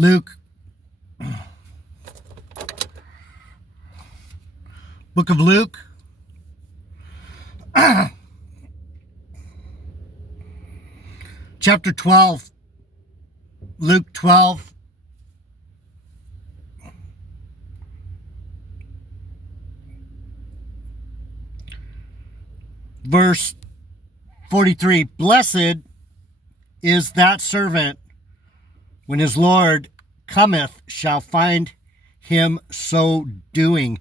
Luke, book of Luke, chapter 12, Luke 12, verse 43. Blessed is that servant when his Lord cometh shall find him so doing.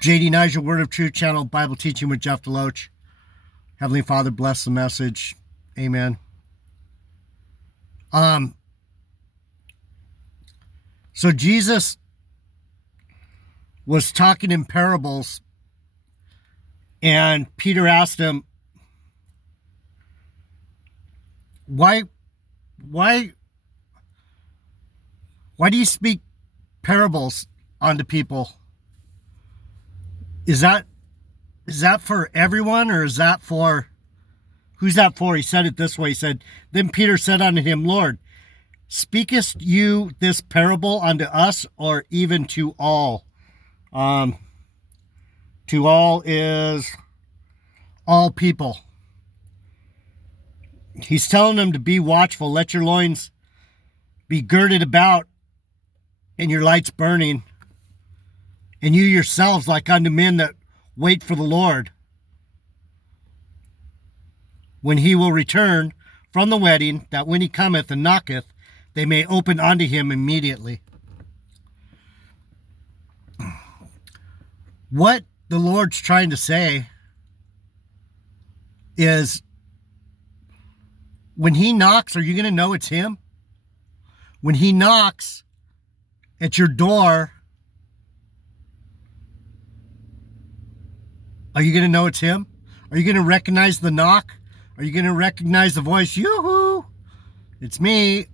J.D. Niger, Word of Truth Channel, Bible Teaching with Jeff Deloach. Heavenly Father, bless the message. Amen. So Jesus was talking in parables, and Peter asked him, why do you speak parables unto people? Is that for everyone, or is that for, who's that for? He said it this way. He said, then Peter said unto him, Lord, speakest you this parable unto us, or even to all? To all is all people. He's telling them to be watchful. Let your loins be girded about and your lights burning. And you yourselves like unto men that wait for the Lord, when he will return from the wedding, that when he cometh and knocketh, they may open unto him immediately. What the Lord's trying to say is, when he knocks, are you going to know it's him? When he knocks at your door, are you going to know it's him? Are you going to recognize the knock? Are you going to recognize the voice? Yoo-hoo! It's me.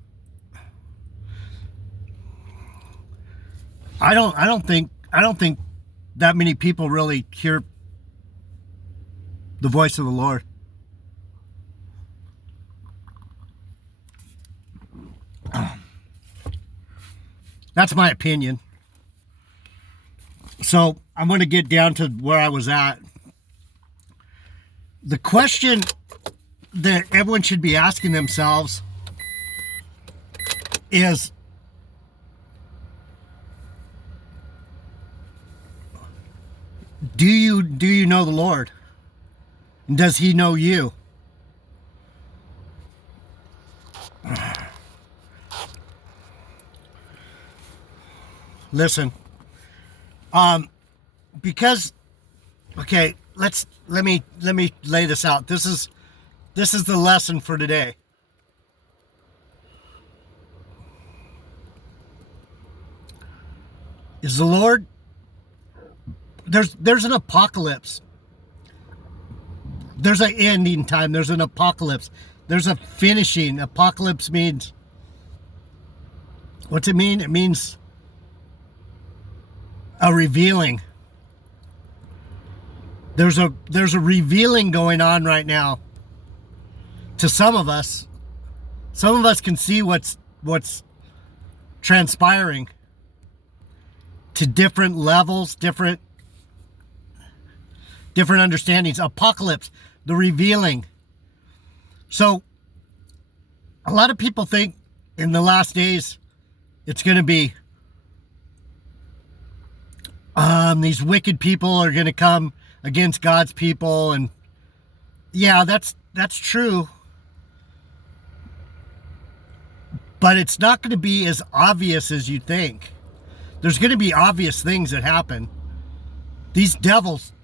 I don't think that many people really hear the voice of the Lord. That's my opinion. So I'm going to get down to where I was at. The question that everyone should be asking themselves is, do you know the Lord? And does he know you? Listen, because, okay, let me lay this out. This is the lesson for today. Is the Lord, there's an apocalypse. There's an ending time. There's an apocalypse. There's a finishing. Apocalypse means, what's it mean? It means a revealing. There's a revealing going on right now. To some of us can see what's transpiring to different levels, different understandings. Apocalypse, the revealing. So a lot of people think in the last days it's going to be these wicked people are going to come against God's people, and yeah, that's true. But it's not going to be as obvious as you think. There's going to be obvious things that happen. These devils,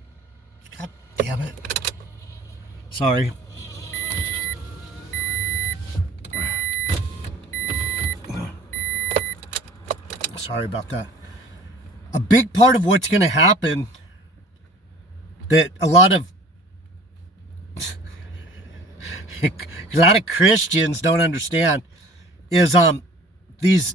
God damn it. Sorry. Sorry about that. A big part of what's going to happen that a lot of Christians don't understand is these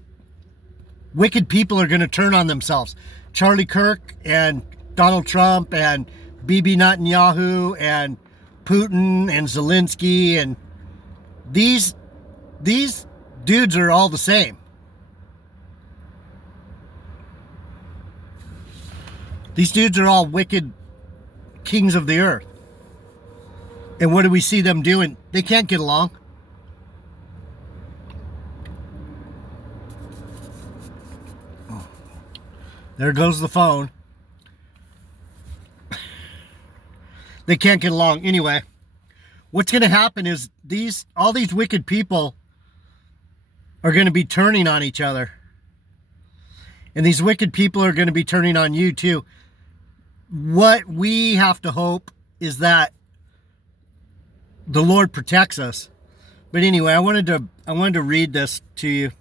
wicked people are going to turn on themselves. Charlie Kirk and Donald Trump and Bibi Netanyahu and Putin and Zelensky and these dudes are all the same. These dudes are all wicked kings of the earth. And what do we see them doing? They can't get along. There goes the phone. They can't get along. Anyway, what's going to happen is all these wicked people are going to be turning on each other. And these wicked people are going to be turning on you too. What we have to hope is that the Lord protects us. But anyway, I wanted to read this to you.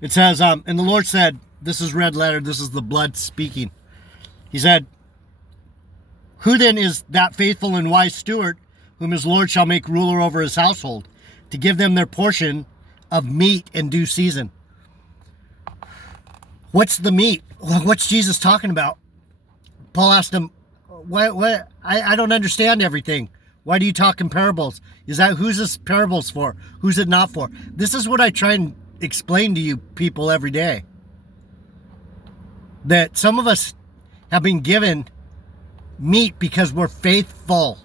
It says, and the Lord said, this is red letter, this is the blood speaking. He said, who then is that faithful and wise steward whom his Lord shall make ruler over his household, to give them their portion of meat in due season? What's the meat? What's Jesus talking about? Paul asked him, what? I don't understand everything. Why do you talk in parables? Who's this parables for? Who's it not for? This is what I try and explain to you people every day. That some of us have been given meat because we're faithful.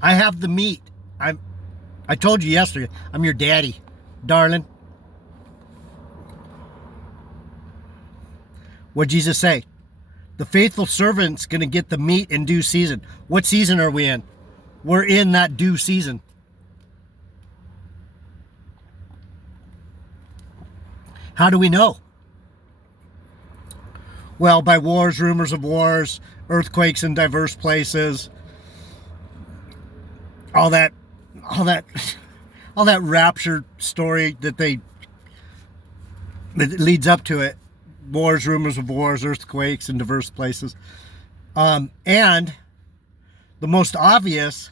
I have the meat. I told you yesterday, I'm your daddy, darling. What'd Jesus say? The faithful servant's going to get the meat in due season. What season are we in? We're in that due season. How do we know? Well, by wars, rumors of wars, earthquakes in diverse places, all that rapture story that leads up to it. Wars, rumors of wars, earthquakes in diverse places. And the most obvious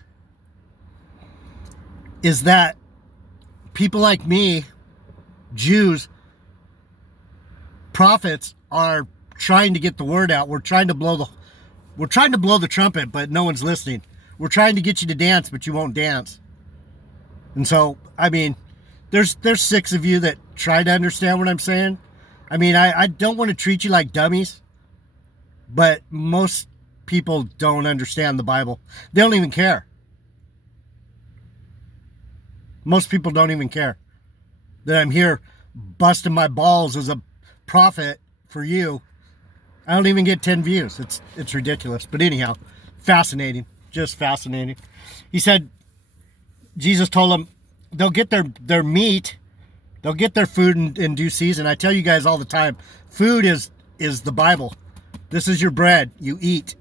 is that people like me, Jews, prophets, are trying to get the word out. We're trying to blow the trumpet, but no one's listening. We're trying to get you to dance, but you won't dance. And so, I mean, there's 6 of you that try to understand what I'm saying. I mean, I don't want to treat you like dummies, but most people don't understand the Bible. They don't even care. Most people don't even care that I'm here busting my balls as a prophet for you. I don't even get 10 views. It's ridiculous. But anyhow, fascinating. Just fascinating. He said, Jesus told them, they'll get their meat, they'll get their food in due season. I tell you guys all the time, food is the Bible. This is your bread. You eat,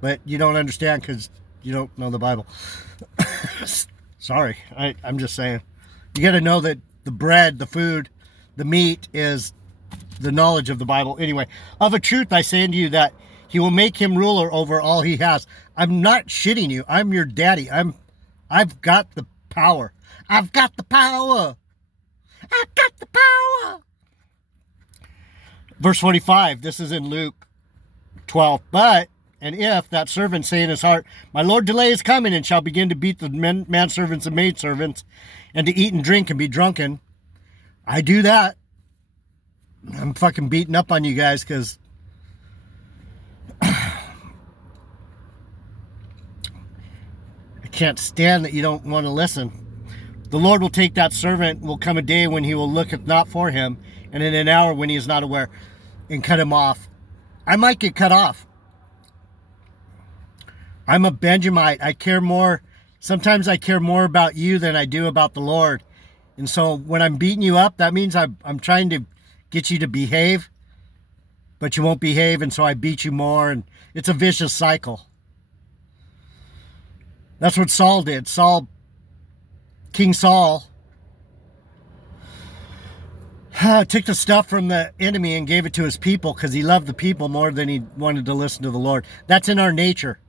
but you don't understand because you don't know the Bible. Sorry, I'm just saying. You got to know that the bread, the food, the meat is the knowledge of the Bible. Anyway, of a truth I say unto you that he will make him ruler over all he has. I'm not shitting you. I'm your daddy. I've got the power. I've got the power. I've got the power. Verse 45, this is in Luke 12. But, and if that servant say in his heart, my Lord delay is coming, and shall begin to beat the manservants and maidservants, and to eat and drink and be drunken. I do that. I'm fucking beating up on you guys because I can't stand that you don't want to listen. The Lord will take that servant, will come a day when he will looketh not for him, and in an hour when he is not aware, and cut him off. I might get cut off. I'm a Benjamite. I care more. Sometimes I care more about you than I do about the Lord. And so when I'm beating you up, that means I'm trying to get you to behave, but you won't behave, and so I beat you more, and it's a vicious cycle. That's what Saul did. King Saul, took the stuff from the enemy and gave it to his people because he loved the people more than he wanted to listen to the Lord. That's in our nature.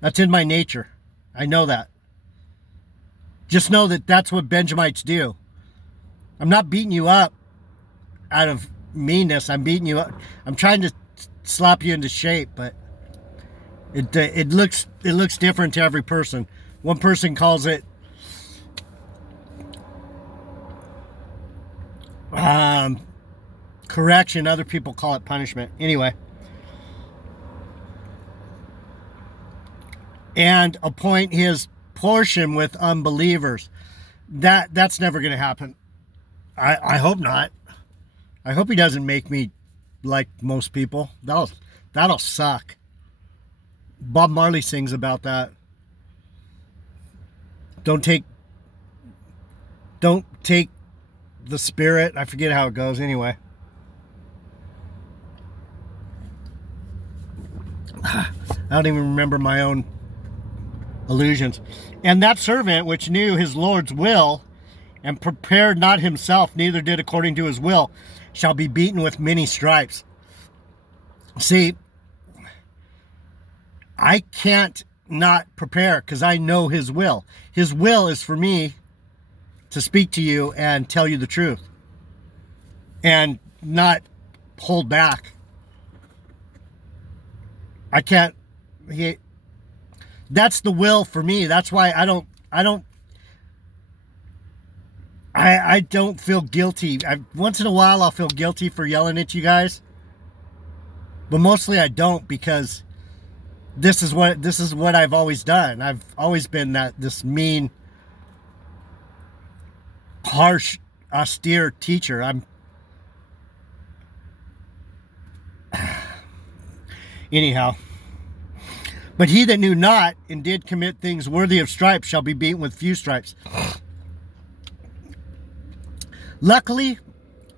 That's in my nature. I know that. Just know that that's what Benjamites do. I'm not beating you up out of meanness. I'm beating you up. I'm trying to slap you into shape, but it looks different to every person. One person calls it correction. Other people call it punishment. Anyway. And appoint his portion with unbelievers. That's never going to happen. I hope not. I hope he doesn't make me like most people. That'll suck. Bob Marley sings about that. Don't take the spirit. I forget how it goes anyway. I don't even remember my own allusions. And that servant which knew his Lord's will and prepared not himself, neither did according to his will, shall be beaten with many stripes. See, I can't not prepare because I know his will. His will is for me to speak to you and tell you the truth and not hold back. I can't. That's the will for me. That's why I don't feel guilty. Once in a while I'll feel guilty for yelling at you guys, but mostly I don't, because this is what I've always done. I've always been this mean, harsh, austere teacher. Anyhow. But he that knew not and did commit things worthy of stripes shall be beaten with few stripes. Luckily,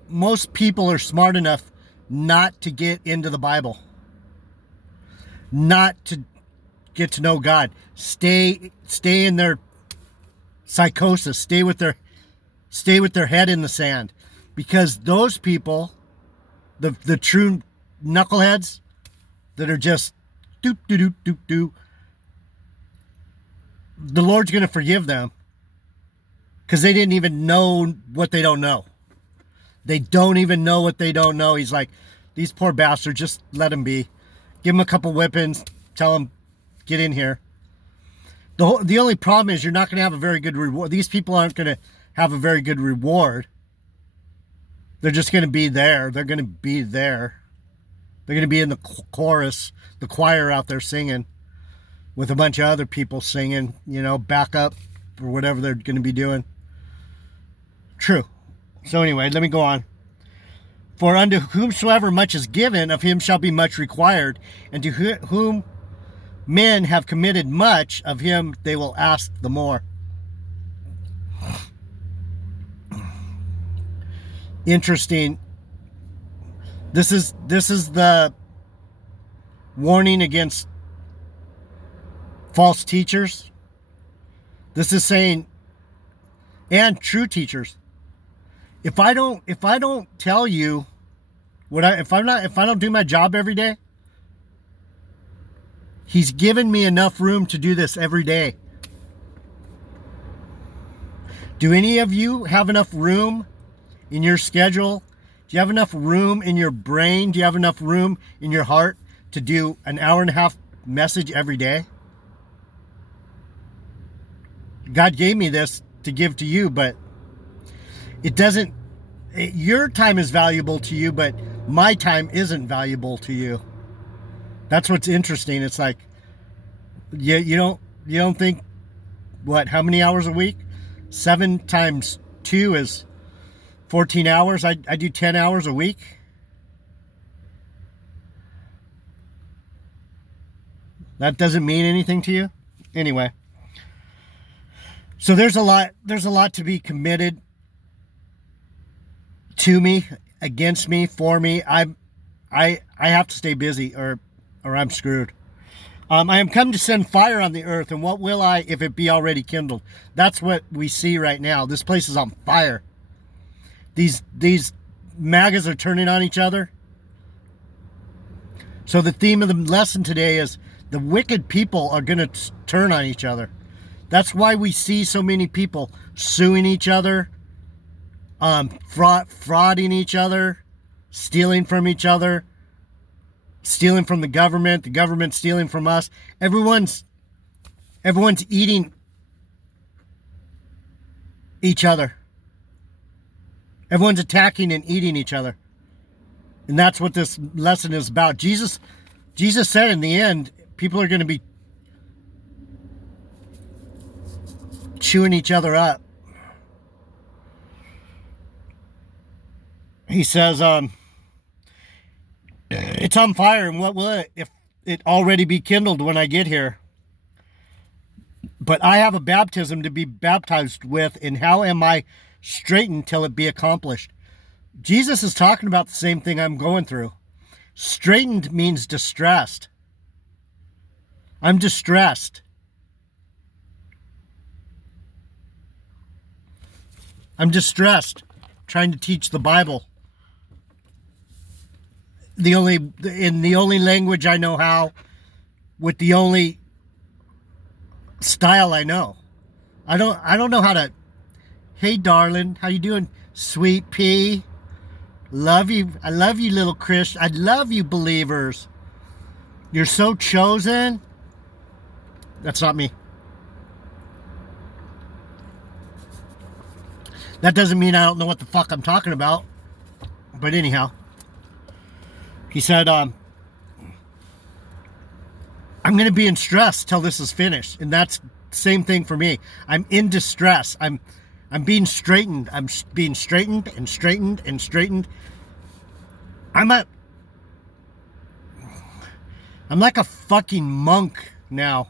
most people are smart enough not to get into the Bible, not to get to know God. Stay in their psychosis. Stay with their head in the sand, because those people, the true knuckleheads that are just do. The Lord's going to forgive them because they didn't even know what they don't know. They don't even know what they don't know. He's like, these poor bastards, just let them be. Give them a couple whippings. Tell them, get in here. The only problem is you're not going to have a very good reward. These people aren't going to have a very good reward. They're just going to be there. They're going to be there. They're going to be in the chorus, the choir out there singing with a bunch of other people singing, back up or whatever they're going to be doing. True. So anyway, let me go on. For unto whomsoever much is given, of him shall be much required. And to whom men have committed much, of him they will ask the more. Interesting. This is the warning against false teachers. This is saying, and true teachers. If I don't tell you if I don't do my job every day, he's given me enough room to do this every day. Do any of you have enough room in your schedule? Do you have enough room in your brain? Do you have enough room in your heart to do an hour and a half message every day? God gave me this to give to you, but your time is valuable to you, but my time isn't valuable to you. That's what's interesting. It's like, you don't think, how many hours a week? 7 times 2 is 14 hours. I do 10 hours a week. That doesn't mean anything to you? Anyway. So there's a lot to be committed to me, against me, for me. I have to stay busy or I'm screwed. I am come to send fire on the earth, and what will I if it be already kindled? That's what we see right now. This place is on fire. These MAGAs are turning on each other. So the theme of the lesson today is the wicked people are going to turn on each other. That's why we see so many people suing each other, frauding each other, stealing from each other, stealing from the government stealing from us. Everyone's eating each other. Everyone's attacking and eating each other. And that's what this lesson is about. Jesus said in the end, people are going to be chewing each other up. He says, it's on fire, and what will it, if it already be kindled when I get here? But I have a baptism to be baptized with, and how am I straightened till it be accomplished? Jesus is talking about the same thing I'm going through. Straightened means distressed. I'm distressed. I'm distressed trying to teach the Bible. In the only language I know how, with the only style I know. I don't know how to. Hey darling, how you doing? Sweet pea. Love you. I love you, little Chris. I love you, believers. You're so chosen. That's not me. That doesn't mean I don't know what the fuck I'm talking about. But anyhow, he said, I'm going to be in stress till this is finished. And that's the same thing for me. I'm in distress. I'm being straightened. I'm being straightened and straightened and straightened. I'm like a fucking monk now.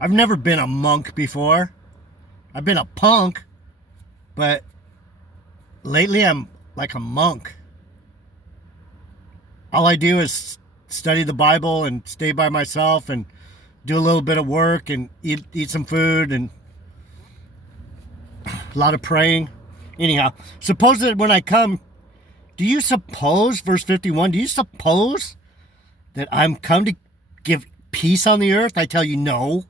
I've never been a monk before. I've been a punk. But lately I'm like a monk. All I do is study the Bible and stay by myself and do a little bit of work and eat some food and a lot of praying. Anyhow, suppose that when I come, do you suppose, verse 51, do you suppose that I'm come to give peace on the earth? I tell you, no.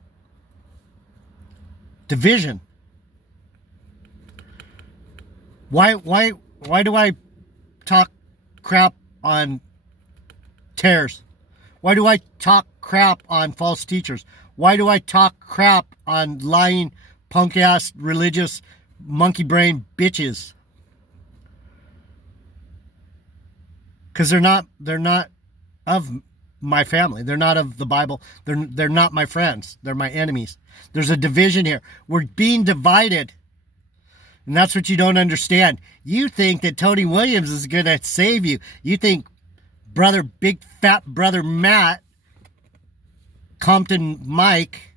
Division. Why do I talk crap on tares? Why do I talk crap on false teachers? Why do I talk crap on lying, punk-ass, religious, monkey brain bitches? Because they're not of my family. They're not of the Bible. They're not my friends. They're my enemies. There's a division here. We're being divided. And that's what you don't understand. You think that Tony Williams is going to save you. You think big fat brother Matt, Compton Mike,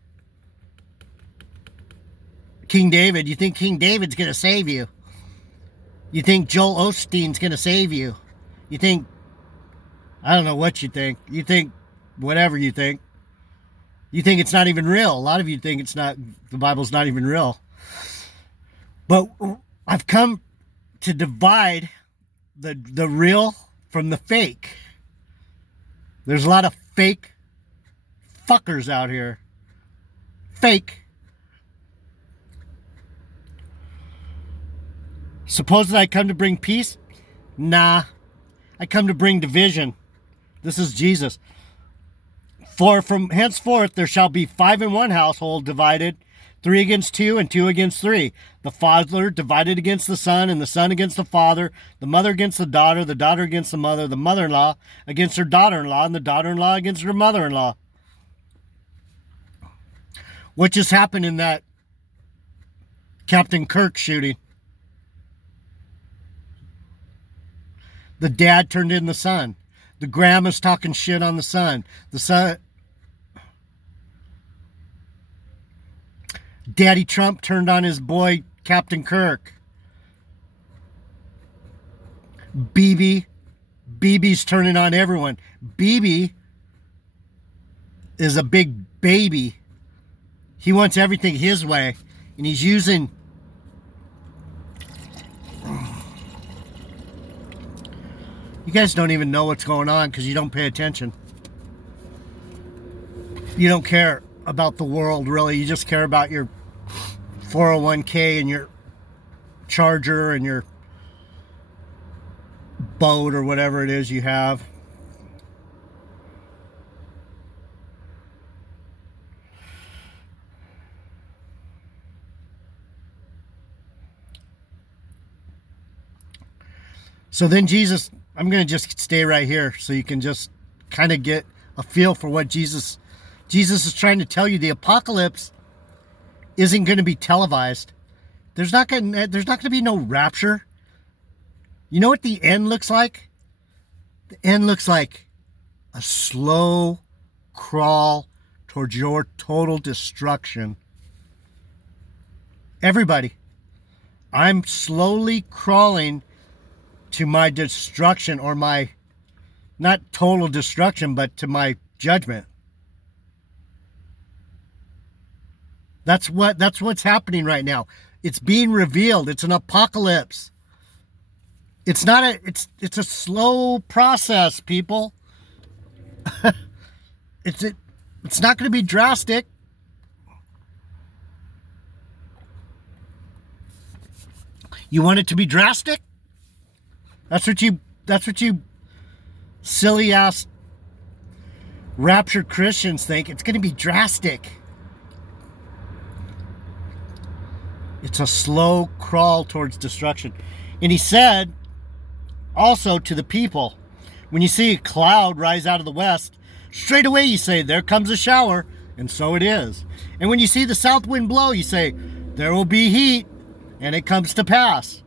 King David, you think King David's going to save you. You think Joel Osteen's going to save you. You think, I don't know what you think. You think whatever you think. You think it's not even real. A lot of you think the Bible's not even real. But I've come to divide the real from the fake. There's a lot of fake fuckers out here. Fake. Suppose that I come to bring peace? Nah. I come to bring division. This is Jesus. For from henceforth there shall be 5 in one household divided, 3 against 2, and 2 against 3. The father divided against the son, and the son against the father, the mother against the daughter against the mother-in-law against her daughter-in-law, and the daughter-in-law against her mother-in-law. What just happened in that Captain Kirk shooting? The dad turned in the son. The grandma's talking shit on the son. The son... Daddy Trump turned on his boy, Captain Kirk. BB's turning on everyone. BB is a big baby. He wants everything his way. And he's using... You guys don't even know what's going on because you don't pay attention. You don't care about the world, really. You just care about your 401k and your charger and your boat or whatever it is you have. So then Jesus, I'm going to just stay right here so you can just kind of get a feel for what Jesus is trying to tell you. The apocalypse isn't going to be televised. There's not going to be no rapture. You know what the end looks like? The end looks like a slow crawl towards your total destruction. Everybody, I'm slowly crawling to my destruction, or my, not total destruction, but to my judgment. That's what's happening right now. It's being revealed. It's an apocalypse. It's not it's a slow process, people. It's not going to be drastic. You want it to be drastic? That's what you silly ass raptured Christians think. It's going to be drastic. It's a slow crawl towards destruction. And he said also to the people, when you see a cloud rise out of the west, straight away you say, there comes a shower, and so it is. And when you see the south wind blow, you say, there will be heat, and it comes to pass.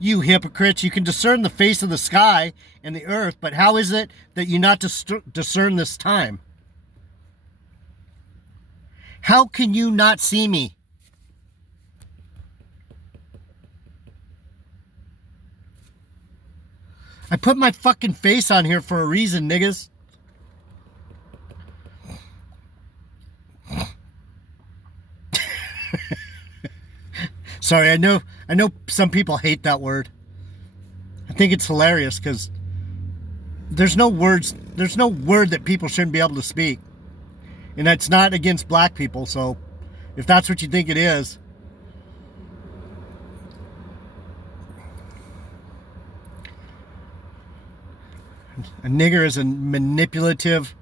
You hypocrites, you can discern the face of the sky and the earth, but how is it that you not discern this time? How can you not see me? I put my fucking face on here for a reason, niggas. Sorry, I know some people hate that word. I think it's hilarious because there's no word that people shouldn't be able to speak. And that's not against black people, so if that's what you think it is. A nigger is a manipulative,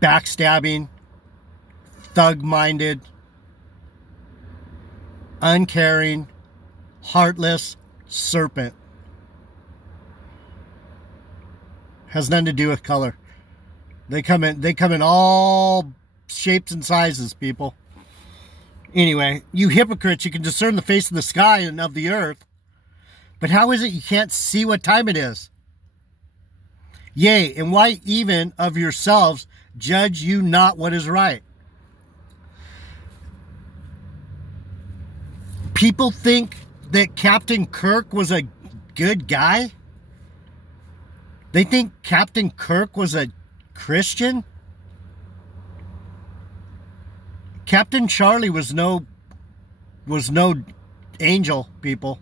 backstabbing, thug-minded, uncaring, heartless serpent. Has nothing to do with color. They come in all shapes and sizes, people. Anyway, you hypocrites, you can discern the face of the sky and of the earth, but how is it you can't see what time it is? Yea, and why even of yourselves judge you not what is right? People think that Captain Kirk was a good guy? They think Captain Kirk was a Christian? Captain Charlie was no angel, people.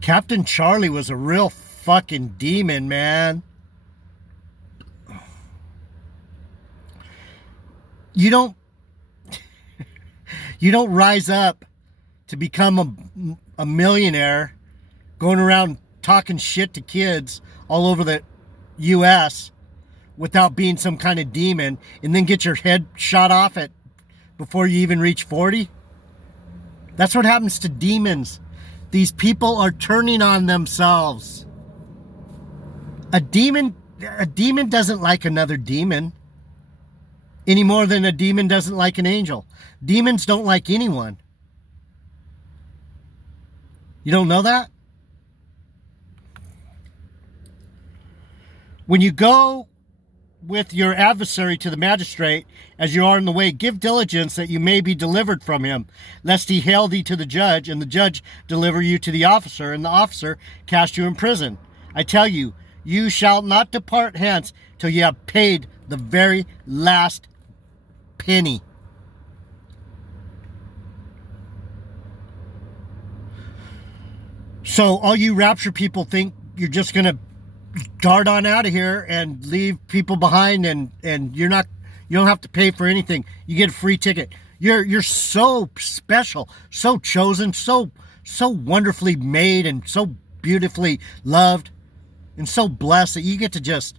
Captain Charlie was a real fucking demon, man. You don't rise up to become a millionaire going around talking shit to kids all over the U.S. without being some kind of demon and then get your head shot off before you even reach 40. That's what happens to demons. These people are turning on themselves. A demon doesn't like another demon any more than a demon doesn't like an angel. Demons don't like anyone. You don't know that? When you go with your adversary to the magistrate, as you are in the way, give diligence that you may be delivered from him, lest he hail thee to the judge, and the judge deliver you to the officer, and the officer cast you in prison. I tell you, you shall not depart hence till you have paid the very last penny. So all you rapture people think you're just going to dart on out of here and leave people behind, and you don't have to pay for anything. You get a free ticket. You're so special, so chosen, so wonderfully made, and so beautifully loved, and so blessed that you get to just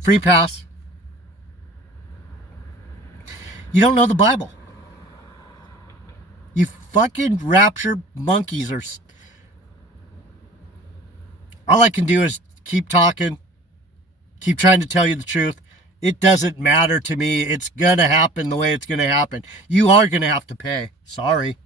free pass. You don't know the Bible. You fucking rapture monkeys are... All I can do is keep talking, keep trying to tell you the truth. It doesn't matter to me. It's going to happen the way it's going to happen. You are going to have to pay. Sorry.